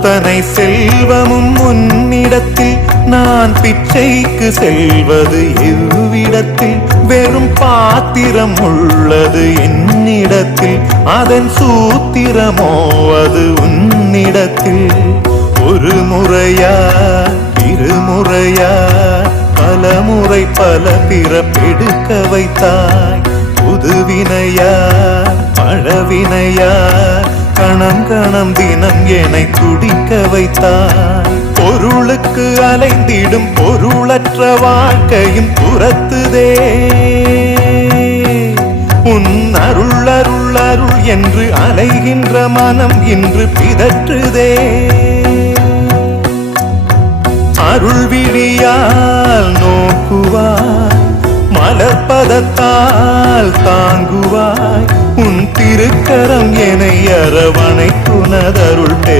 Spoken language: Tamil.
அத்தனை செல்வமும் உன்னிடத்தில் நான் பிச்சைக்கு செல்வது எவ்விடத்தில் வெறும் பாத்திரம் உள்ளது என்னிடத்தில் அதன் சூத்திரமோ அது உன்னிடத்தில் ஒரு முறையா இருமுறையா பல முறை பல பிறப்பெடுக்க வைத்தாய் புதுவினையா பழவினையா கணம் கணம் தினம் என்னை துடிக்க வைத்தாய் பொருளுக்கு அலைந்திடும் பொருளற்ற வாழ்க்கையும் துரத்துதே உன் அருள் அருள் அருள் என்று அலைகின்ற மனம் இன்று பிதற்றுதே அருள் விழியால் நோக்குவாய் மலர்பதத்தால் தாங்குவாய் உன் திருக்கரம் என்னை அரவணைத்துனதருள்